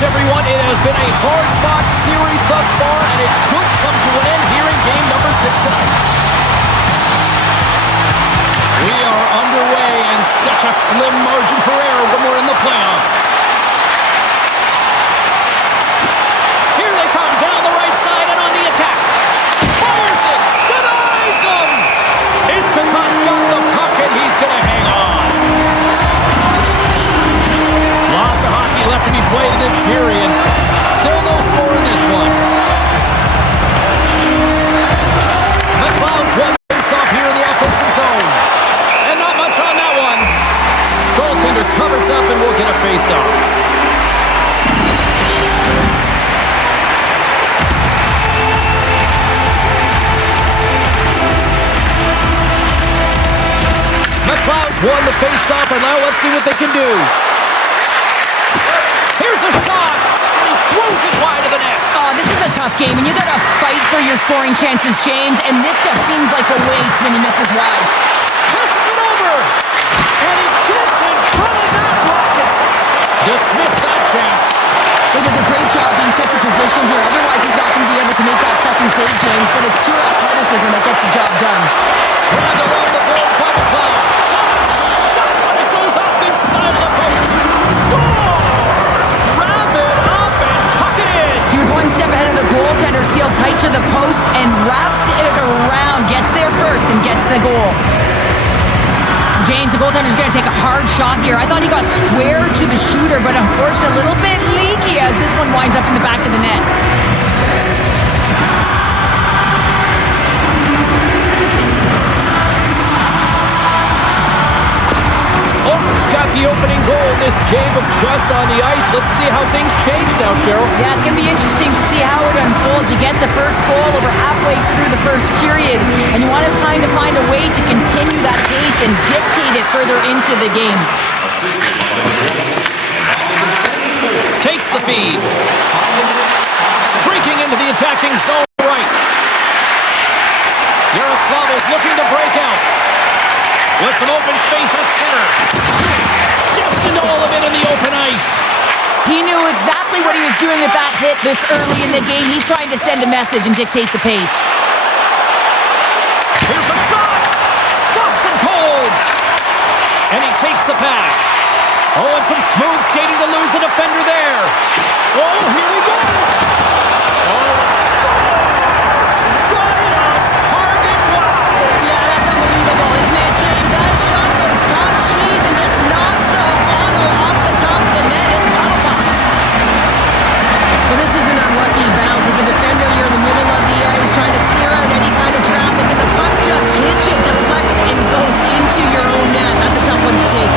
everyone. It has been a hard-fought series thus far, and it could come to an end here in game number 6 tonight. We are underway, and such a slim margin for error when we're in the playoffs. Here they come down the right side and on the attack. Fires it, denies him. Iskakos got the puck, and he's going to hang on. Lots of hockey left to be played in this period. Still no score in this one. The Clouds won the face-off here in the offensive zone. And not much on that one. Goaltender covers up and we'll get a face-off. The Clouds won the face-off, and now let's see what they can do. Here's a shot, and he throws it wide of the net. Oh, this is a tough game, and you got to fight for your scoring chances, James, and this just seems like a waste when he misses wide. Passes it over, and he gets in front of that rocket. Dismiss that chance. He does a great job being set to position here. Otherwise, he's not going to be able to make that second save, James, but it's pure athleticism that gets the job done. Grabbed along the board by the Cloud. Shot, but it goes up inside the post. Scores! Wrap it up and tuck it in. He was one step ahead of the goaltender, sealed tight to the post, and wraps it around. Gets there first and gets the goal. James, the goaltender's going to take a hard shot here. I thought he got square to the shooter, but unfortunately a little bit leaky as this one winds up in the back of the net. Got the opening goal in this game of chess on the ice. Let's see how things change now, Cheryl. Yeah, it's going to be interesting to see how it unfolds. You get the first goal over halfway through the first period, and you want to find a way to continue that pace and dictate it further into the game. Takes the feed. Streaking into the attacking zone right. Yaroslavl's looking to break out. With some open space at center. Steps into all of it in the open ice. He knew exactly what he was doing with that hit this early in the game. He's trying to send a message and dictate the pace. Here's a shot. Stops him cold. And he takes the pass. Oh, and some smooth skating to lose the defender there. Oh, here we go. Oh, scores. Right on target. Wow. Yeah, that's unbelievable, isn't it, James? That shot goes top cheese and just knocks the bottle off the top of the net. It's bottle box. Well, this is an unlucky bounce. As a defender, you're in the middle of the ice trying to clear out any kind of traffic, and the puck just hits you, deflects, and goes into your own net. That's a tough one to take.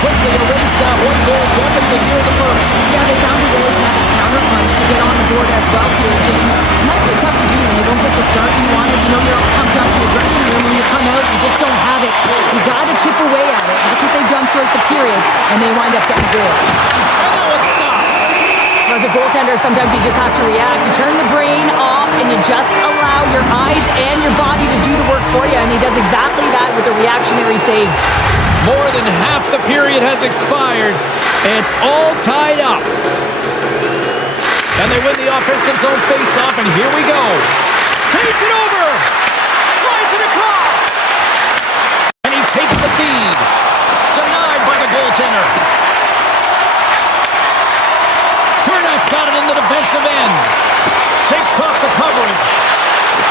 Quickly erase that one-goal deficit here in the first. Yeah, they found a way to have a counter-punch to get on the board as well here, James. It might be tough to do when you don't get the start you wanted. You know, you're all pumped up in the dressing room. When you come out, you just don't have it. You got to chip away at it. That's what they've done throughout the period, and they wind up getting goal. And now it's stopped. As a goaltender, sometimes you just have to react. You turn the brain off, and you just allow your eyes and your body to do the work for you, and he does exactly that with a reactionary save. More than half the period has expired. It's all tied up. And they win the offensive zone face-off, and here we go. Paints it over. Slides it across. And he takes the feed. Denied by the goaltender. Gurnat's got it in the defensive end. Shakes off the coverage.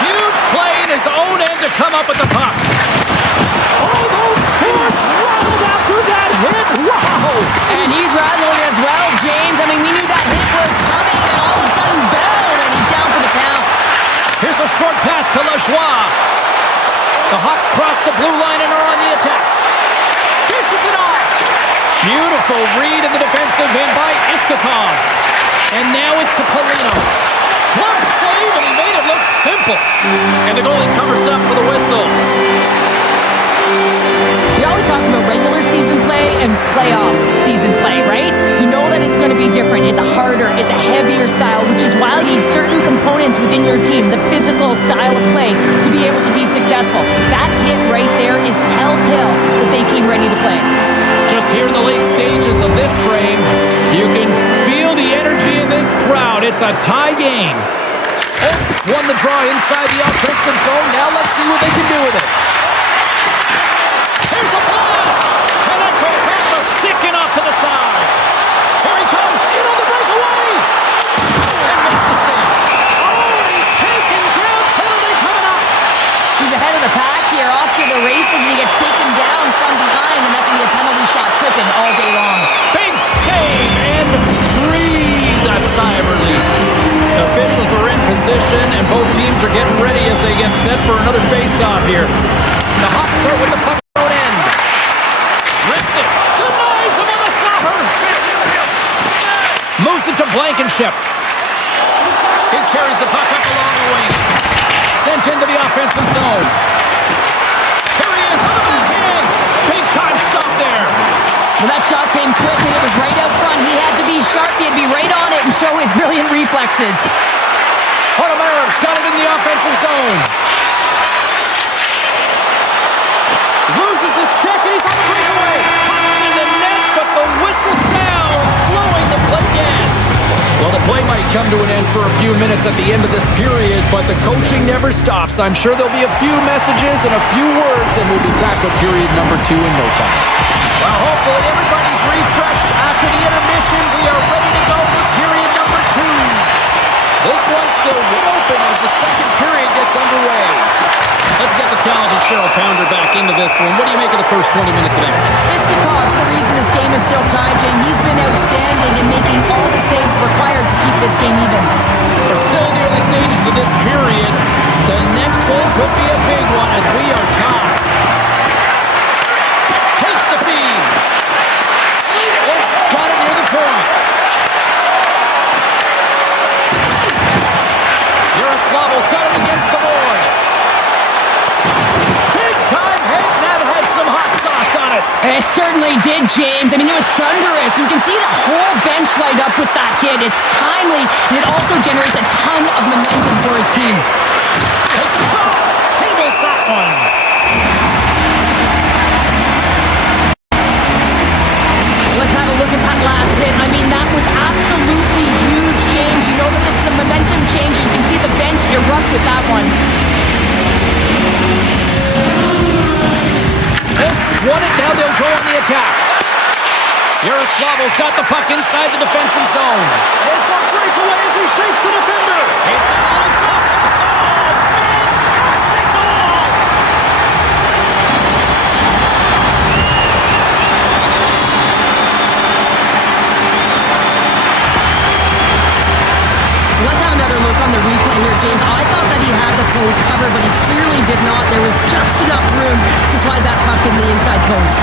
Huge play in his own end to come up with the puck. Oh, those boards rattled after that hit. Wow. And he's rattling as well, James. I mean, we knew that hit was coming, and all of a sudden, boom, and he's down for the count. Here's a short pass to Lajoie. The Hawks cross the blue line and are on the attack. Dishes it off. Beautiful read in the defensive end by Iskakov. And now it's to Polino. Glove save, and he made it look simple. And the goalie covers up for the whistle. We always talk about regular season play and playoff season play, right? You know that it's going to be different. It's a harder, it's a heavier style, which is why you need certain components within your team. The Oaks won the draw inside the offensive zone. Now let's see what they can do with it. Here's a blast! And that goes off the stick and off to the side. Here he comes, in on the breakaway! And makes the save. Oh, he's taken down. Penalty coming up. He's ahead of the pack here, off to the races, and he gets taken down from behind, and that's going to be a penalty shot tripping all day long. Big save, and breathe a sigh of relief. The officials are in position, and both teams are getting ready as they get set for another face-off here. The Hawks start with the puck at their end. Rips it, denies him on the stopper. Moves it to Blankenship. He carries the puck up along the wing. Sent into the offensive zone. Here he is on the backhand. Big time stop there. Well, that shot came quick, and it was right out front. He had to be sharp. He had to be right on it and show his brilliant reflexes. Honomarov's got it in the offensive zone. Loses his check, and he's on the breakaway. Punched in the net, but the whistle sounds, blowing the play again. Well, the play might come to an end for a few minutes at the end of this period, but the coaching never stops. I'm sure there'll be a few messages and a few words, and we'll be back with period number 2 in no time. Well, hopefully everybody's refreshed after the intermission. We are ready to go for period number 2. This one's still wide open as the second period gets underway. Let's get the talented Cheryl Pounder back into this one. What do you make of the first 20 minutes of action? Iskakov's the reason this game is still tied, Jane. He's been outstanding in making all the saves required to keep this game even. We're still in the early stages of this period. The next goal could be a big one as we are tied. Takes the feed. Oaks got it near the point. Yaroslavl's got it against the boards. Big time hit, and that had some hot sauce on it. It certainly did, James. I mean, it was thunderous. You can see the whole bench light up with that hit. It's timely, and it also generates a ton of momentum for his team. Takes a shot. Handles that one. Let's have a look at that last hit. I mean, that was absolutely huge, James. You know that this is a momentum change. You can see the bench erupt with that one. Oaks won it. Now they'll go on the attack. Yaroslavl's got the puck inside the defensive zone. It's a breakaway as he shakes the defender. He's got a little drop. Oh, fantastic goal! Let's have another look on the replay here, James. I thought that he had the post covered, but he clearly did not. There was just enough room to slide that puck in the inside post.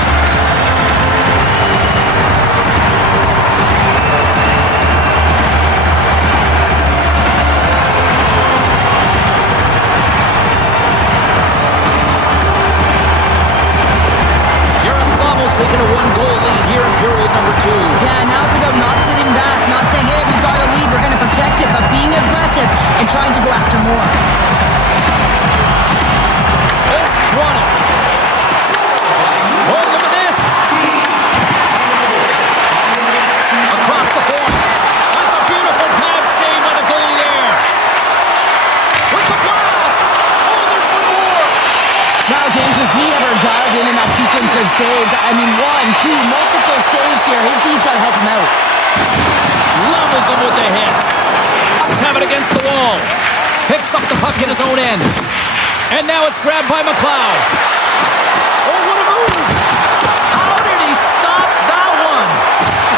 Yaroslavl's taking a 1-goal lead here in period number 2. Yeah, now it's about not sitting back, not saying, hey, we've got a lead, we're going to protect it, but being aggressive and trying to go after more. Oaks won it. Oh, look at this. Across the point. That's a beautiful pad save by the goalie there. With the blast. Oh, there's one more. Wow, James, was he ever dialed in that sequence of saves? I mean, 1, 2, multiple saves here. His D's got to help him out. Levels him with the hit. Hawks have it against the wall. Picks up the puck in his own end. And now it's grabbed by McLeod. Oh, what a move! How did he stop that one?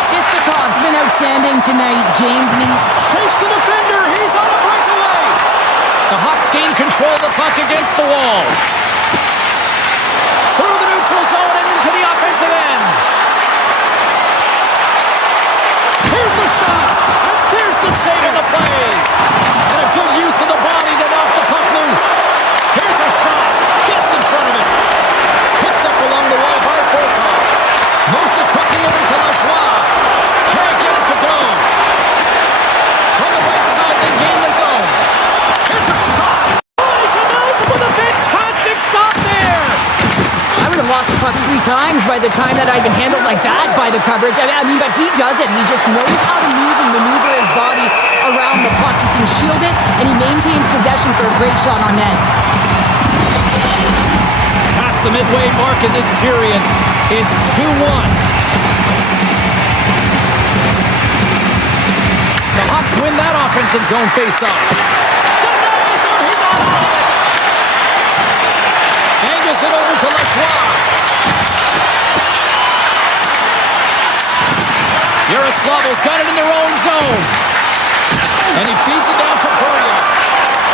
Iskakov's been outstanding tonight, James. I mean, Shakes the defender. He's on a breakaway. The Hawks gain control of the puck against the wall. Through the neutral zone and into the offensive end. Here's the shot. And there's the save on the play. And a good use of the body to knock the puck loose. Here's a shot. Gets in front of it. Picked up along the wall by Volkov. Moves it quickly over to Lajoie. Can't get it to go. From the right side, they gain the zone. Here's a shot. Oh, he denies it with a fantastic stop there. I would have lost the puck 3 times by the time that I'd been handled like that by the coverage. I mean, but he does it. He just knows how to move and maneuver his body around the puck. He can shield it, and he maintains possession for a great shot on net. Past the midway mark in this period, it's 2-1. The Hawks win that offensive zone faceoff. Denies him, he got all of it. Angles it over to Lachua. Yaroslavl's got it in their own zone. And he feeds it down to Burya.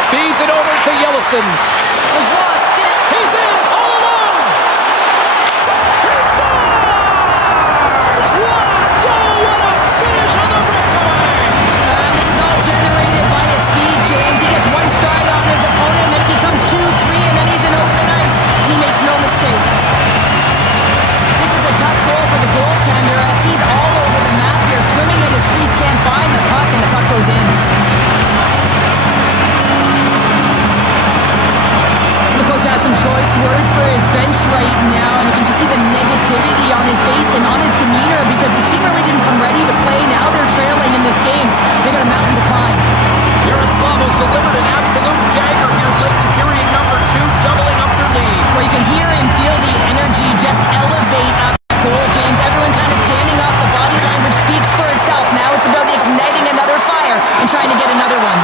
Feeds it over to Yellison. Lachua stick. He's in all alone. He scores! What a goal! What a finish on the breakaway! This is all generated by his speed, James. He gets one stride on his opponent, and then it becomes 2, 3, and then he's in open ice. And he makes no mistake. This is a tough goal for the goaltender as he's all over the map here, swimming in his crease, can't find the puck, and the puck goes in. The coach has some choice words for his bench right now, and you can just see the negativity on his face and on his demeanor because his team really didn't come ready to play. Now they're trailing in this game. They got a mountain to climb. Yaroslavl's delivered an absolute dagger here late in period number 2, doubling up their lead. Well, you can hear and feel the energy just elevate after that goal, James. Everyone kind of standing up. The body language speaks for itself. Now it's about igniting another fire and trying to get another one.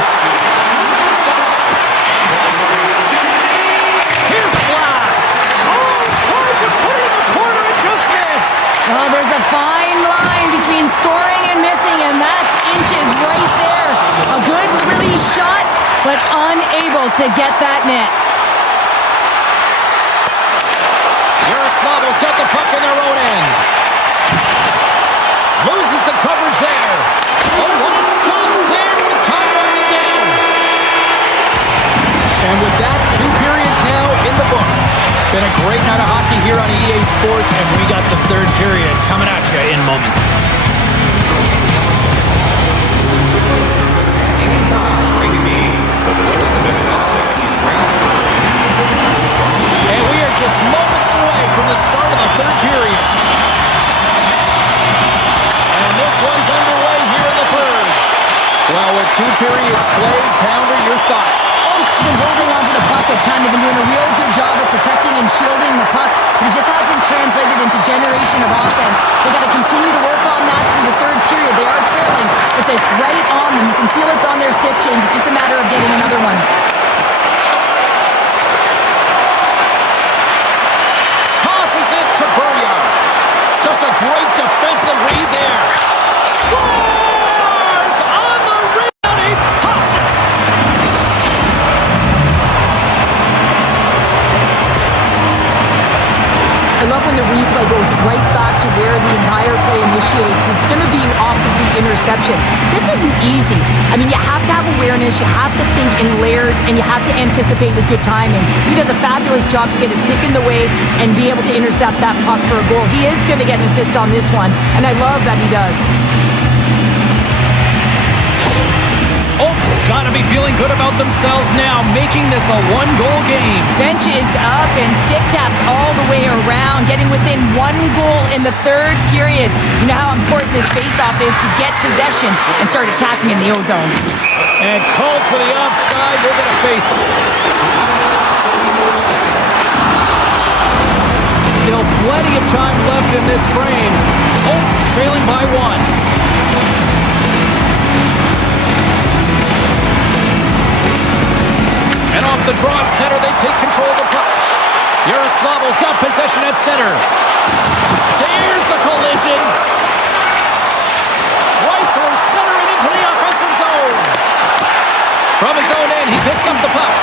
Here's a blast. Oh, tried to put it in the corner and just missed. Well, there's a fine line between scoring and missing, and that's inches right there. A good release shot, but unable to get that net. Yaroslavl's got the puck in their own end. Loses the coverage there. Oh, what a stop there with time running down. And with that, 2 periods now in the books. Been a great night of hockey here on EA Sports, and we got the 3rd period coming at you in moments. And we are just moments away from the start of the 3rd period. And this one's underway here in the 3rd. Well, with 2 periods played, Pounder, your thoughts? Ost's been holding on to the puck a ton. They've been doing a real good job of protecting and shielding the puck, but it just hasn't translated into generation of offense. They got to continue to work on that through the 3rd period. They are trailing, but it's right on them. You can feel it's on their stick, James. It's just a matter of getting another one. Tosses it to Burya. Just a great defensive read there. Scores! On the rebound, he pops it. I love when the replay goes right back to where the entire play initiates. It's going to be off of the interception. This isn't easy. I mean, you have to have awareness, you have to think in layers, and you have to anticipate with good timing. He does a fabulous job to get his stick in the way and be able to intercept that puck for a goal. He is going to get an assist on this one, and I love that he does. Olf's got to be feeling good about themselves now, making this a 1-goal game. Bench is up and stick taps all the way around, getting within 1 goal in the 3rd period. You know how important this faceoff is to get possession and start attacking in the O-zone. And called for the offside, they're going to face it. Still plenty of time left in this frame. Olf's trailing by 1. And off the draw at center, they take control of the puck. Yaroslavl's got possession at center. There's the collision. Right through center and into the offensive zone. From his own end, he picks up the puck.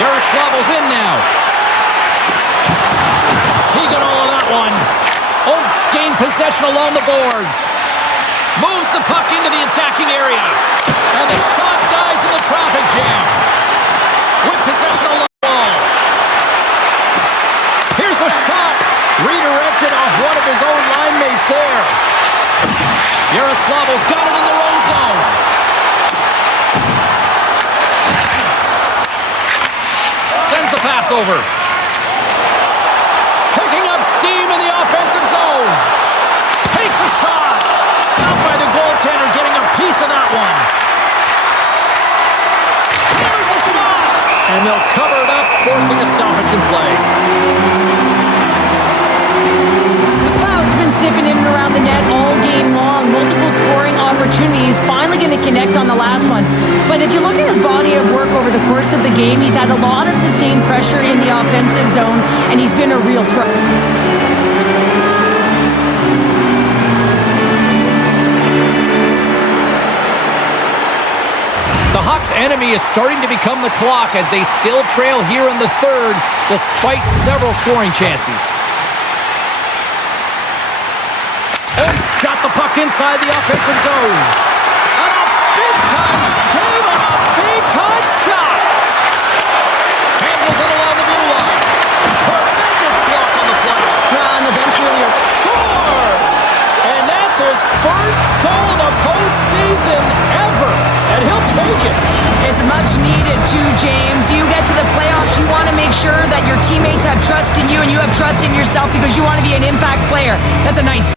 Yaroslavl's in now. He got all of that one. Olf's gained possession along the boards. Moves the puck into the attacking area. And the shot dies in the traffic jam. With possession along the wall. Here's a shot. Redirected off one of his own line mates there. Yaroslavl's got it in their own zone. Sends the pass over. Picking up steam in the offensive zone. Takes a shot. Stopped by the goaltender, getting a piece And they'll cover it up, forcing a stoppage in play. The Cloud's been sniffing in and around the net all game long. Multiple scoring opportunities. Finally going to connect on the last one. But if you look at his body of work over the course of the game, he's had a lot of sustained pressure in the offensive zone, and he's been a real threat. The Hawks' enemy is starting to become the clock as they still trail here in the third, despite several scoring chances. Oates got the puck inside the offensive zone. And a big-time save on a big-time shot. Handles it along the blue line. Tremendous block on the play. On the bench earlier. Scores! And that's his first goal of the postseason ever. And he'll take it. It's much needed too, James. You get to the playoffs, you want to make sure that your teammates have trust in you and you have trust in yourself because you want to be an impact player. That's a nice.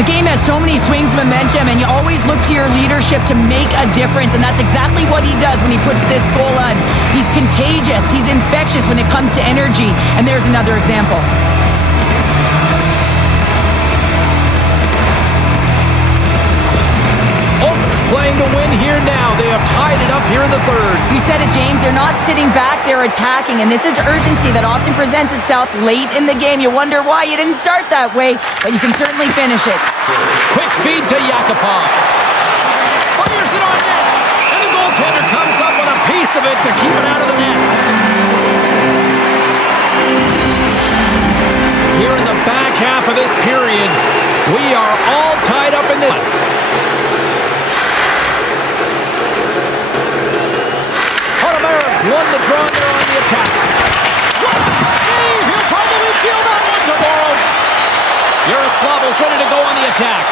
The game has so many swings of momentum, and you always look to your leadership to make a difference, and that's exactly what he does when he puts this goal on. He's contagious. He's infectious when it comes to energy, and there's another example. Playing to win here now. They have tied it up here in the third. You said it, James. They're not sitting back. They're attacking. And this is urgency that often presents itself late in the game. You wonder why you didn't start that way, but you can certainly finish it. Quick feed to Yakupov. Fires it on net. And the goaltender comes up with a piece of it to keep it out of the net. Here in the back half of this period, we are all tied up in this. Won the draw there on the attack. What a save! He'll probably feel that one tomorrow. Yaroslavl's ready to go on the attack.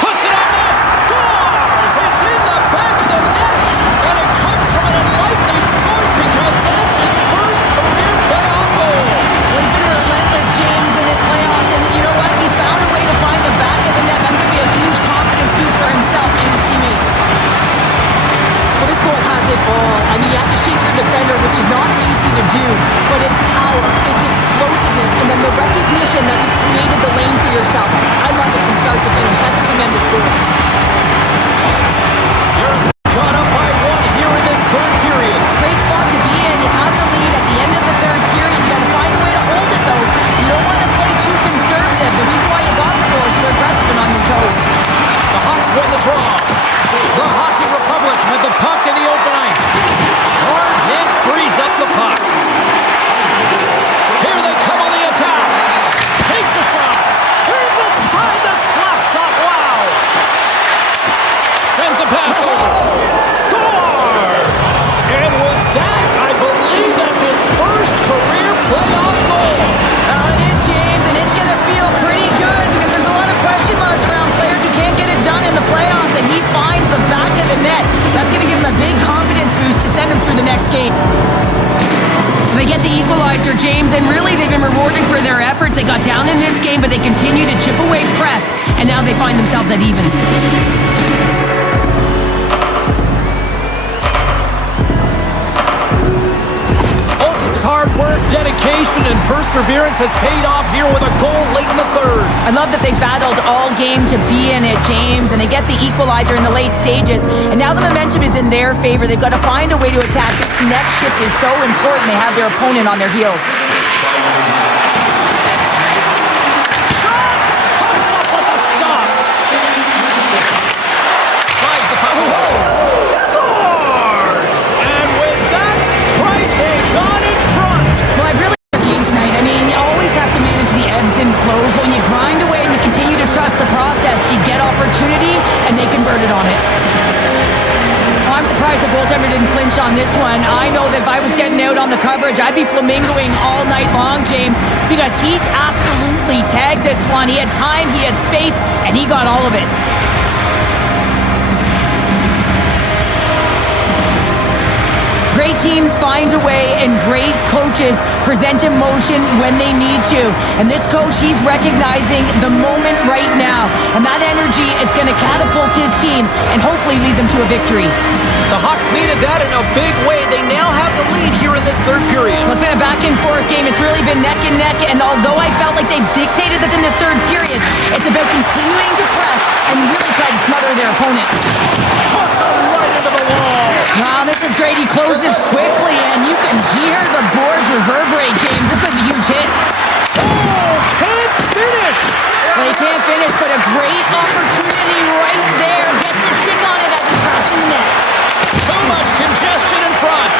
Puts it on net. Scores! It's in the back of the net. And it comes from an unlikely source because that's his first career playoff goal. Well, he's been relentless, James, in his playoffs. And you know what? He's found a way to find the back of the net. That's going to be a huge confidence boost for himself and his teammates. Well, this goal has it all. I mean, you have to shape your defender, which is not easy to do, but it's power, it's explosiveness, and then the recognition that you created the lane for yourself. I love it from start to finish. That's a tremendous goal. You're caught up by one here in this third period. Great spot to be in. You have the lead at the end of the third period. You got to find a way to hold it, though. You don't want to play too conservative. The reason why you got the goal is you're aggressive and on your toes. The Hawks win the draw. The Hockey Republic had the puck in the open ice. Hard hit frees up the puck. Here they come on the attack. Takes a shot. Turns aside the slap shot. Wow. Sends a pass over. Scores! And with that, I believe that's his first career playoff goal. It is, James, and it's going to feel pretty good because there's a lot of question marks around players who can't get it done in the playoffs, and he finds the back of the net. That's going to give him a big confidence boost to send him through the next game. They get the equalizer, James, and really they've been rewarded for their efforts. They got down in this game, but they continue to chip away press, and now they find themselves at evens. Hard work, dedication, and perseverance has paid off here with a goal late in the third. I love that they battled all game to be in it, James, and they get the equalizer in the late stages, and now the momentum is in their favor. They've got to find a way to attack. This next shift is so important. They have their opponent on their heels. Shot! Comes up with a stop. Slides the puck. Scores! And with that strike, they got it. Well, I've really liked the game tonight. I mean, you always have to manage the ebbs and flows, but when you grind away and you continue to trust the process, you get opportunity, and they converted on it. Well, I'm surprised the goaltender didn't flinch on this one. I know that if I was getting out on the coverage, I'd be flamingoing all night long, James, because he absolutely tagged this one. He had time, he had space, and he got all of it. great teams find a way, and great coaches present emotion when they need to. And this coach, he's recognizing the moment right now. And that energy is going to catapult his team and hopefully lead them to a victory. The Hawks needed that in a big way. They now have the lead here in this third period. Well, it's been a back-and-forth game. It's really been neck and neck. And although I felt like they've dictated that in this third period, it's about continuing to press and really try to smother their opponent. Puts him right into the wall. Wow, this is great. He closes quickly, and you can hear the boards reverberate, James. This was a huge hit. Oh, can't finish. Well, he can't finish, but a great opportunity right there. Gets his stick on it as he's crashing the net. Too much congestion in front.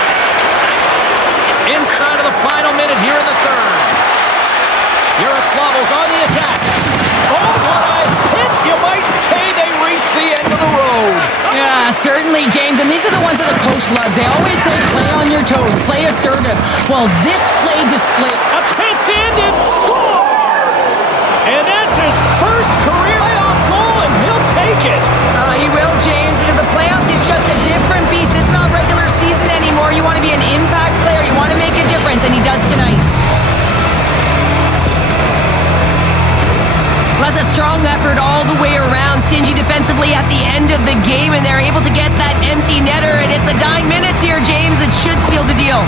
Inside of the final minute here in the third. Yaroslavl's on the attack. Oh, what a hit. You might say they reached the end of the road. Yeah, certainly, James. And these are the ones that the coach loves. They always say play on your toes, play assertive. Well, this play displayed A chance to end it. Scores! And that's his first career playoff goal, and he'll take it. He will, James, because the playoffs is just a different beast. It's not regular season anymore. You want to be an impact player. You want to make a difference, and he does tonight. Well, that's a strong effort all the way around. Stingy defensively at the end of the game, and they're able to get that empty netter, and it's the dying minutes here, James. It should seal the deal.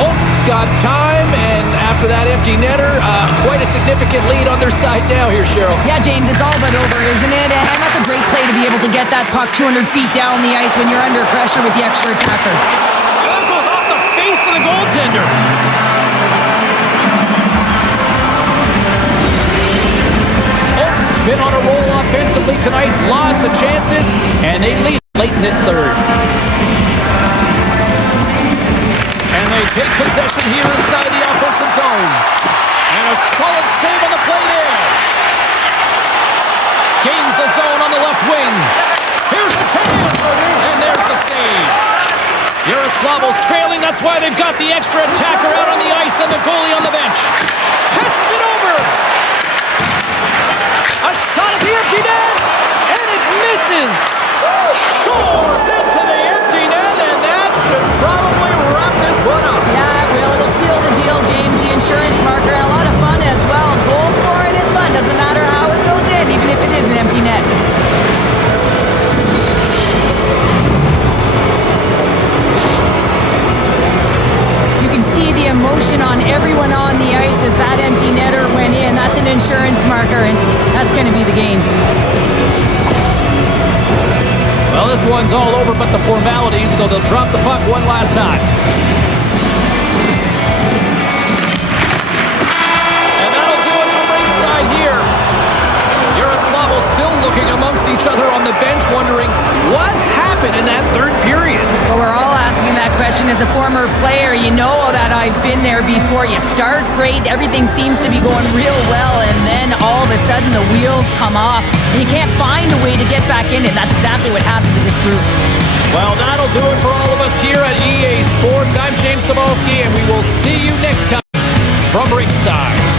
Holt's got time, and after that empty netter, quite a significant lead on their side now here, Cheryl. Yeah, James, it's all but over, isn't it? And that's a great play to be able to get that puck 200 feet down the ice when you're under pressure with the extra attacker. That goes off the face of the goaltender. Holt's been on a roll offensively tonight. Lots of chances, and they lead late in this third. And they take possession here inside the offensive zone. And a solid save on the play there. Gains the zone on the left wing. Here's the chance. And there's the save. Yaroslavl's trailing. That's why they've got the extra attacker out on the ice and the goalie on the bench. Passes it over. A shot at the empty net. And it misses. Scores into the empty net. And that should probably wrap this one up. Yeah, it will. It'll seal the deal, James. The insurance marker. A lot of fun as well. Goal scoring is fun. Doesn't matter how it goes in, even if it is an empty net. You can see the emotion on everyone on the ice as that empty netter went in. That's an insurance marker, and that's going to be the game. Well, this one's all over but the formalities, so they'll drop the puck one last time. And that'll do it from ringside here. Yaroslavl still looking amongst each other on the bench, wondering what happened in that third period. Well, we're all asking that question as a former player. You know that I've been there before. You start great, everything seems to be going real well, and then all of a sudden the wheels come off, and you can't find a way to get back in it. That's exactly what happened to this group. Well, that'll do it for all of us here at EA Sports. I'm James Cebulski, and we will see you next time from ringside.